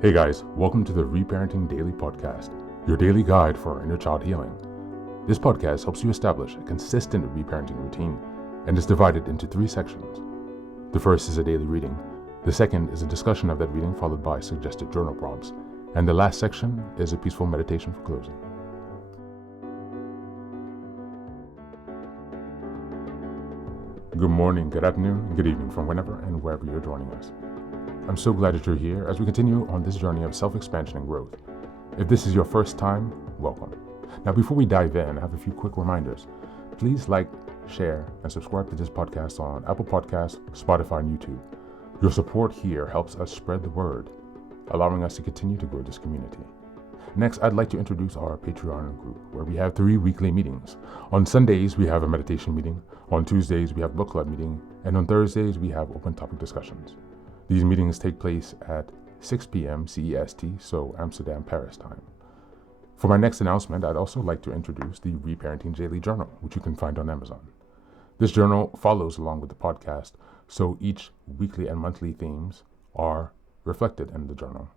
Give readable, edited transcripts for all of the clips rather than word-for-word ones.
Hey guys, welcome to the Reparenting Daily podcast, your daily guide for inner child healing. This podcast helps you establish a consistent reparenting routine and is divided into 3 sections. The first is a daily reading, the second is a discussion of that reading followed by suggested journal prompts, and the last section is a peaceful meditation for closing. Good morning, good afternoon, and good evening from whenever and wherever you're joining us. I'm so glad that you're here as we continue on this journey of self-expansion and growth. If this is your first time, welcome. Now, before we dive in, I have a few quick reminders. Please like, share, and subscribe to this podcast on Apple Podcasts, Spotify, and YouTube. Your support here helps us spread the word, allowing us to continue to grow this community. Next, I'd like to introduce our Patreon group, where we have 3 weekly meetings. On Sundays, we have a meditation meeting. On Tuesdays, we have book club meeting. And on Thursdays, we have open topic discussions. These meetings take place at 6 p.m. CEST, so Amsterdam, Paris time. For my next announcement, I'd also like to introduce the Reparenting Daily journal, which you can find on Amazon. This journal follows along with the podcast, so each weekly and monthly themes are reflected in the journal.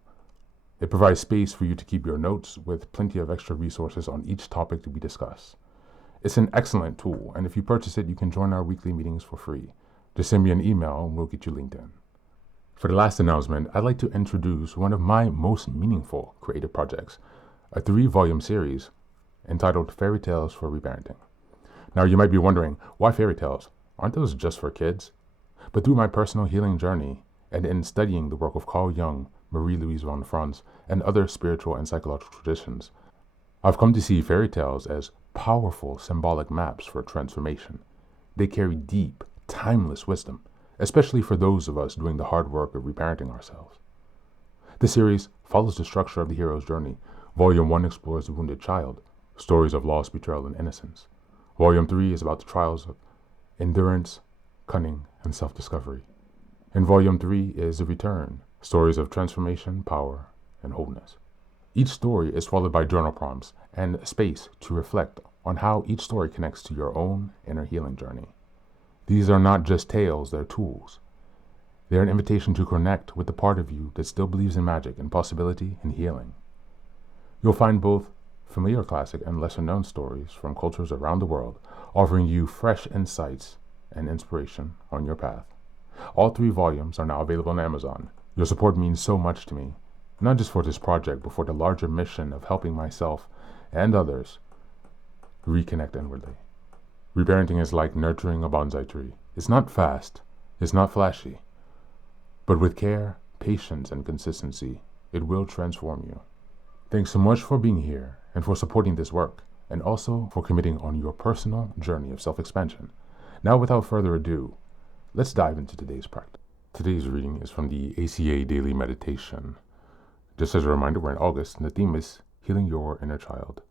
It provides space for you to keep your notes with plenty of extra resources on each topic to be discussed. It's an excellent tool, and if you purchase it, you can join our weekly meetings for free. Just send me an email and we'll get you linked in. For the last announcement, I'd like to introduce one of my most meaningful creative projects, a 3-volume series entitled Fairy Tales for Reparenting. Now, you might be wondering, why fairy tales? Aren't those just for kids? But through my personal healing journey and in studying the work of Carl Jung, Marie-Louise von Franz, and other spiritual and psychological traditions, I've come to see fairy tales as powerful symbolic maps for transformation. They carry deep, timeless wisdom, especially for those of us doing the hard work of reparenting ourselves. The series follows the structure of the hero's journey. Volume 1 explores the wounded child, stories of loss, betrayal, and innocence. Volume 3 is about the trials of endurance, cunning, and self-discovery. And Volume 3 is the return, stories of transformation, power, and wholeness. Each story is followed by journal prompts and space to reflect on how each story connects to your own inner healing journey. These are not just tales, they're tools. They're an invitation to connect with the part of you that still believes in magic and possibility and healing. You'll find both familiar classic and lesser-known stories from cultures around the world, offering you fresh insights and inspiration on your path. All 3 volumes are now available on Amazon. Your support means so much to me, not just for this project, but for the larger mission of helping myself and others reconnect inwardly. Reparenting is like nurturing a bonsai tree. It's not fast, it's not flashy, but with care, patience, and consistency, it will transform you. Thanks so much for being here and for supporting this work, and also for committing on your personal journey of self-expansion. Now, without further ado, let's dive into today's practice. Today's reading is from the ACA Daily Meditation. Just as a reminder, we're in August, and the theme is Healing Your Inner Child.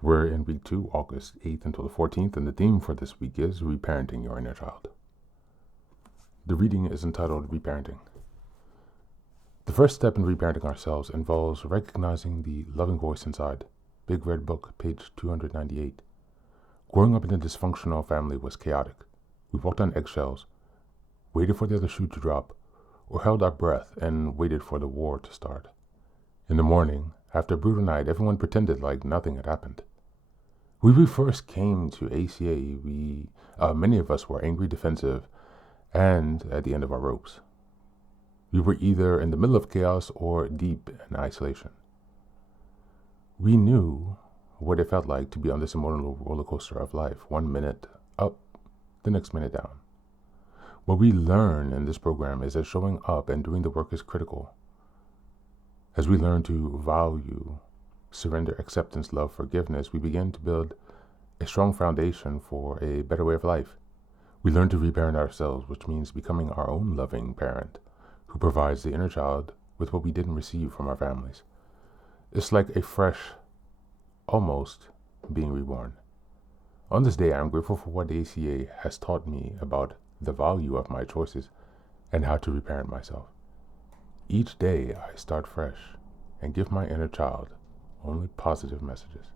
We're in week 2, August 8th until the 14th, and the theme for this week is Reparenting Your Inner Child. The reading is entitled Reparenting. The first step in reparenting ourselves involves recognizing the loving voice inside. Big Red Book, page 298. Growing up in a dysfunctional family was chaotic. We walked on eggshells, waited for the other shoe to drop, or held our breath and waited for the war to start. In the morning, after a brutal night, everyone pretended like nothing had happened. When we first came to ACA, many of us were angry, defensive, and at the end of our ropes. We were either in the middle of chaos or deep in isolation. We knew what it felt like to be on this emotional roller coaster of life, 1 minute up, the next minute down. What we learn in this program is that showing up and doing the work is critical. As we learn to value, surrender, acceptance, love, forgiveness, we begin to build a strong foundation for a better way of life. We learn to reparent ourselves, which means becoming our own loving parent who provides the inner child with what we didn't receive from our families. It's like a fresh, almost being reborn. On this day, I am grateful for what the ACA has taught me about the value of my choices and how to reparent myself. Each day, I start fresh and give my inner child only positive messages.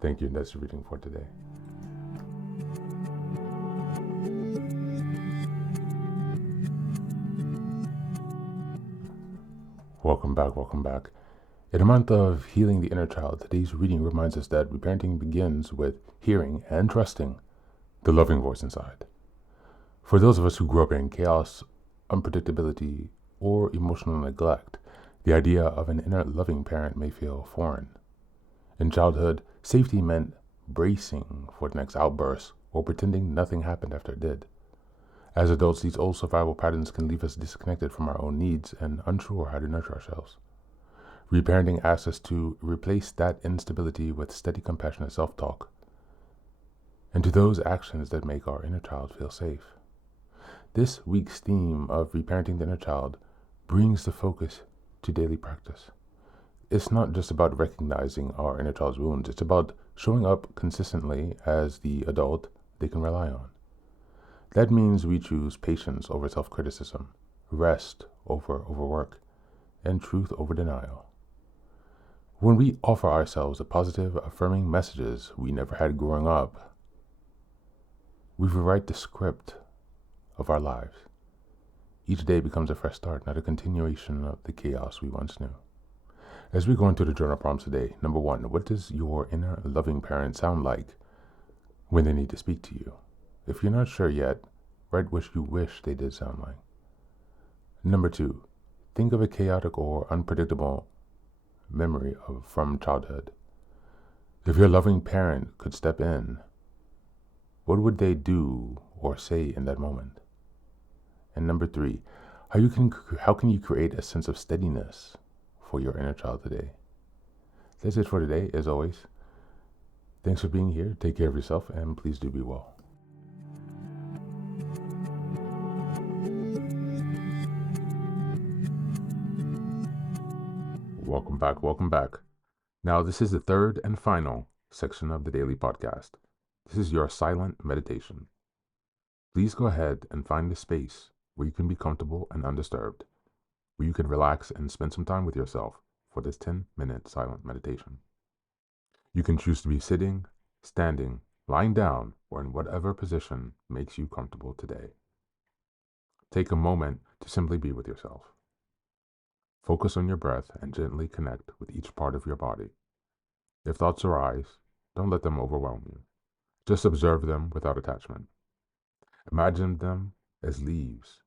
Thank you, and that's the reading for today. Welcome back, welcome back. In a month of healing the inner child, today's reading reminds us that reparenting begins with hearing and trusting the loving voice inside. For those of us who grew up in chaos, unpredictability, or emotional neglect, the idea of an inner loving parent may feel foreign. In childhood, safety meant bracing for the next outburst or pretending nothing happened after it did. As adults, these old survival patterns can leave us disconnected from our own needs and unsure how to nurture ourselves. Reparenting asks us to replace that instability with steady, compassionate self-talk and to those actions that make our inner child feel safe. This week's theme of reparenting the inner child brings the focus to daily practice. It's not just about recognizing our inner child's wounds, it's about showing up consistently as the adult they can rely on. That means we choose patience over self-criticism, rest over overwork, and truth over denial. When we offer ourselves the positive, affirming messages we never had growing up, we rewrite the script of our lives. Each day becomes a fresh start, not a continuation of the chaos we once knew. As we go into the journal prompts today, number 1, what does your inner loving parent sound like when they need to speak to you? If you're not sure yet, write what you wish they did sound like. Number 2, think of a chaotic or unpredictable memory from childhood. If your loving parent could step in, what would they do or say in that moment? And number 3, how can you create a sense of steadiness for your inner child today? That's it for today. As always, thanks for being here. Take care of yourself, and please do be well. Welcome back, welcome back. Now, this is the third and final section of the daily podcast. This is your silent meditation. Please go ahead and find a space where you can be comfortable and undisturbed, where you can relax and spend some time with yourself for this 10-minute silent meditation. You can choose to be sitting, standing, lying down, or in whatever position makes you comfortable today. Take a moment to simply be with yourself. Focus on your breath and gently connect with each part of your body. If thoughts arise, don't let them overwhelm you. Just observe them without attachment. Imagine them as leaves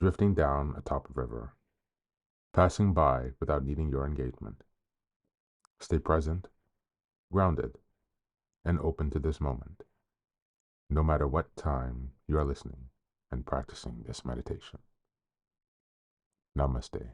drifting down atop a river, passing by without needing your engagement. Stay present, grounded, and open to this moment, no matter what time you are listening and practicing this meditation. Namaste.